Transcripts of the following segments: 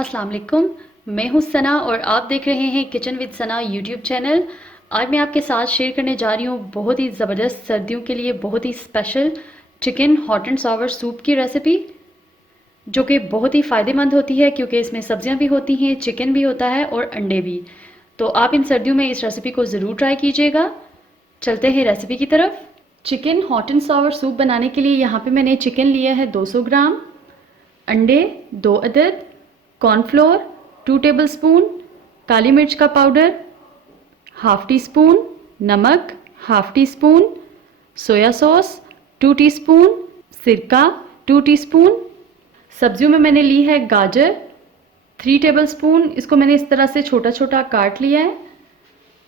अस्सलाम वालेकुम। मैं हूँ सना और आप देख रहे हैं kitchen with Sana YouTube channel. आज मैं आपके साथ शेयर करने जा रही हूँ बहुत ही ज़बरदस्त सर्दियों के लिए बहुत ही special chicken hot and sour soup की रेसिपी, जो कि बहुत ही फ़ायदेमंद होती है क्योंकि इसमें सब्जियां भी होती हैं, चिकन भी होता है और अंडे भी। तो आप इन सर्दियों में इस रेसिपी को ज़रूर ट्राई कीजिएगा। चलते हैं रेसिपी की तरफ। Chicken hot and sour soup बनाने के लिए यहाँ पे मैंने चिकन लिया है 200 ग्राम, अंडे 2 अदद, कॉर्नफ्लोर 2 टेबलस्पून, काली मिर्च का पाउडर हाफ़ टी स्पून, नमक half tea spoon, soya sauce 2 teaspoon, सिरका 2 टीस्पून। सब्जियों में मैंने ली है गाजर 3 टेबलस्पून, इसको मैंने इस तरह से छोटा छोटा काट लिया है।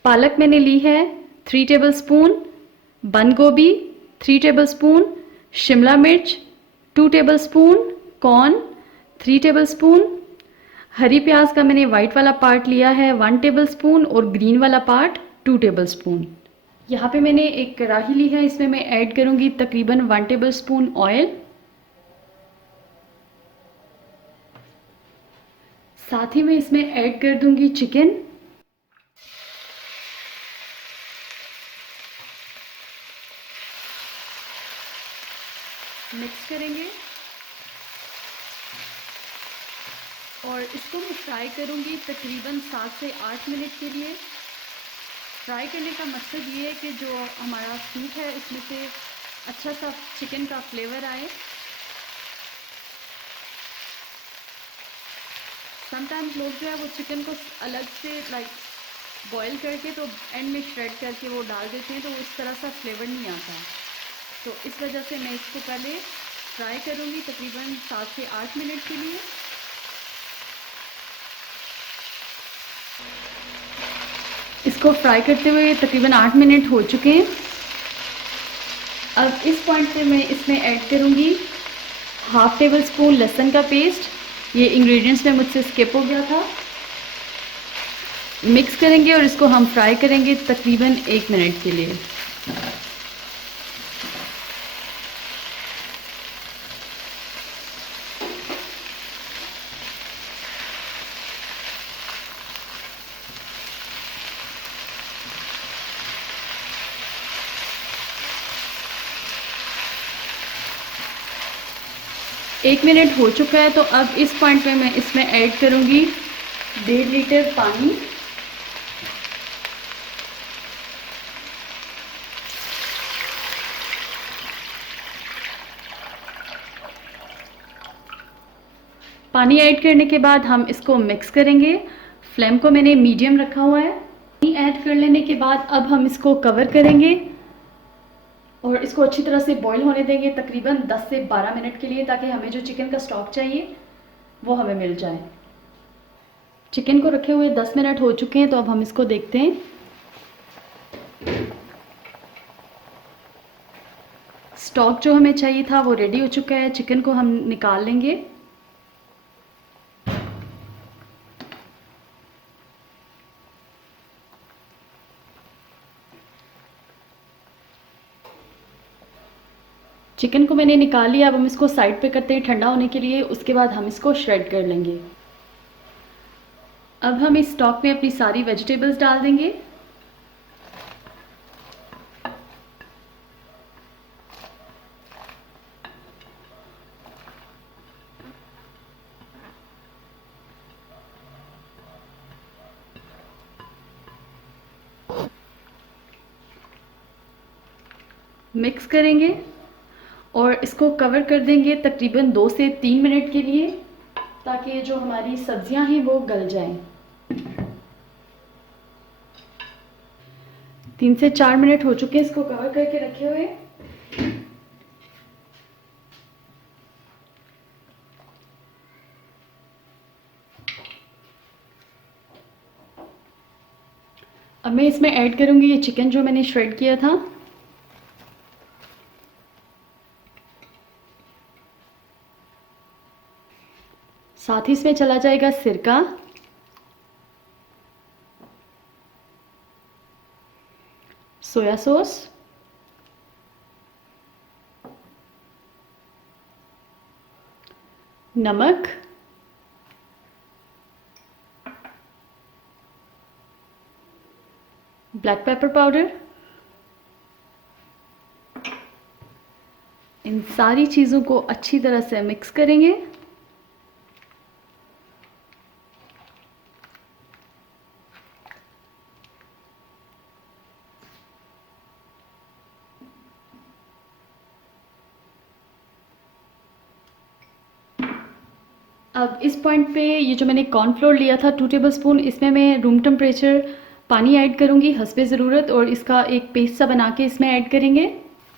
पालक मैंने ली है 3 टेबलस्पून, बंद गोभी 3 टेबलस्पून, शिमला मिर्च 2 टेबलस्पून, कॉर्न 3 टेबलस्पून, हरी प्याज का मैंने वाइट वाला पार्ट लिया है 1 टेबलस्पून और ग्रीन वाला पार्ट 2 टेबलस्पून। यहाँ पे मैंने एक कढ़ाई ली है, इसमें मैं ऐड करूँगी तकरीबन 1 टेबलस्पून ऑयल। साथ ही मैं इसमें ऐड कर दूँगी चिकन। मिक्स करेंगे और इसको मैं फ्राई करूँगी तकरीबन 7 से 8 मिनट के लिए। फ्राई करने का मकसद ये है कि जो हमारा सूप है उसमें से अच्छा सा चिकन का फ्लेवर आए। समटाइम्स लोग जो है वो चिकन को अलग से बॉईल करके तो एंड में श्रेड करके वो डाल देते हैं, तो इस तरह सा फ्लेवर नहीं आता। तो इस वजह से मैं इसको पहले फ्राई करूँगी तकरीबन 7 से 8 मिनट के लिए। इसको फ्राई करते हुए तकरीबन 8 मिनट हो चुके हैं। अब इस पॉइंट पे मैं इसमें ऐड करूँगी हाफ़ टेबल स्पून लहसुन का पेस्ट। ये इंग्रेडिएंट्स में मुझसे स्किप हो गया था। मिक्स करेंगे और इसको हम फ्राई करेंगे तकरीबन 1 मिनट के लिए। एक मिनट हो चुका है, तो अब इस पॉइंट पे मैं इसमें ऐड करूँगी 1.5 लीटर पानी। पानी ऐड करने के बाद हम इसको मिक्स करेंगे। फ्लेम को मैंने मीडियम रखा हुआ है। पानी ऐड कर लेने के बाद अब हम इसको कवर करेंगे और इसको अच्छी तरह से बॉईल होने देंगे तकरीबन 10 से 12 मिनट के लिए, ताकि हमें जो चिकन का स्टॉक चाहिए वो हमें मिल जाए। चिकन को रखे हुए 10 मिनट हो चुके हैं, तो अब हम इसको देखते हैं। स्टॉक जो हमें चाहिए था वो रेडी हो चुका है। चिकन को हम निकाल लेंगे। चिकन को मैंने निकाल लिया। अब हम इसको साइड पे करते हैं ठंडा होने के लिए, उसके बाद हम इसको श्रेड कर लेंगे। अब हम इस स्टॉक में अपनी सारी वेजिटेबल्स डाल देंगे। मिक्स करेंगे और इसको कवर कर देंगे तकरीबन 2 से 3 मिनट के लिए, ताकि जो हमारी सब्जियां हैं वो गल जाएं। 3 से 4 मिनट हो चुके हैं इसको कवर करके रखे हुए। अब मैं इसमें ऐड करूंगी ये चिकन जो मैंने श्रेड किया था। साथ ही इसमें चला जाएगा सिरका, सोया सॉस, नमक, ब्लैक पेपर पाउडर। इन सारी चीज़ों को अच्छी तरह से मिक्स करेंगे। अब इस पॉइंट पे ये जो मैंने कॉर्नफ्लोर लिया था 2 टेबलस्पून, इसमें मैं रूम टेम्परेचर पानी ऐड करूँगी हस्बे ज़रूरत, और इसका एक पेस्ट सा बना के इसमें ऐड करेंगे।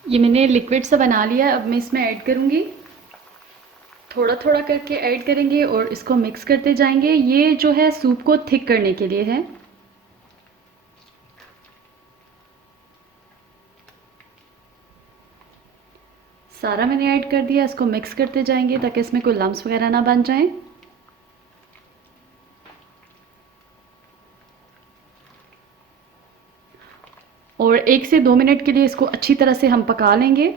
ये मैंने लिक्विड सा बना लिया है, अब मैं इसमें ऐड करूँगी। थोड़ा थोड़ा करके ऐड करेंगे और इसको मिक्स करते जाएंगे। ये जो है सूप को थिक करने के लिए है। सारा मैंने ऐड कर दिया, इसको मिक्स करते जाएंगे ताकि इसमें कोई लम्स वगैरह ना बन जाएं। और 1 से 2 मिनट के लिए इसको अच्छी तरह से हम पका लेंगे।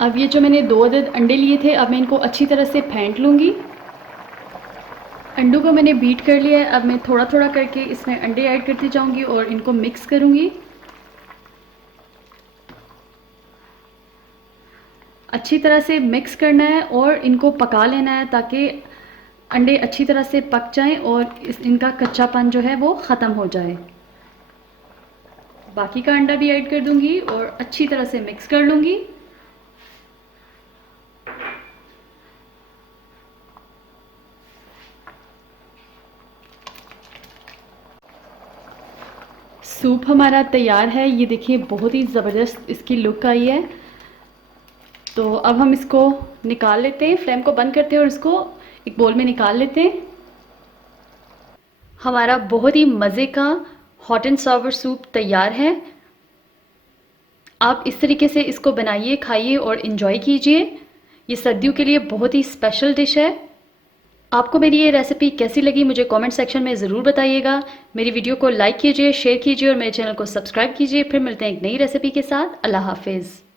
अब ये जो मैंने 2 अदद अंडे लिए थे, अब मैं इनको अच्छी तरह से फेंट लूँगी। अंडों को मैंने बीट कर लिया है, अब मैं थोड़ा थोड़ा करके इसमें अंडे ऐड करती जाऊँगी और इनको मिक्स करूँगी। अच्छी तरह से मिक्स करना है और इनको पका लेना है ताकि अंडे अच्छी तरह से पक जाएं और इनका कच्चापन जो है वो ख़त्म हो जाए। बाकी का अंडा भी ऐड कर दूँगी और अच्छी तरह से मिक्स कर लूँगी। सूप हमारा तैयार है। ये देखिए बहुत ही ज़बरदस्त इसकी लुक आई है। तो अब हम इसको निकाल लेते हैं, फ्लेम को बंद करते हैं और इसको एक बोल में निकाल लेते हैं। हमारा बहुत ही मज़े का हॉट एंड सावर सूप तैयार है। आप इस तरीके से इसको बनाइए, खाइए और इन्जॉय कीजिए। ये सर्दियों के लिए बहुत ही स्पेशल डिश है। आपको मेरी ये रेसिपी कैसी लगी मुझे कमेंट सेक्शन में ज़रूर बताइएगा। मेरी वीडियो को लाइक कीजिए, शेयर कीजिए और मेरे चैनल को सब्सक्राइब कीजिए। फिर मिलते हैं एक नई रेसिपी के साथ। अल्लाह हाफिज़।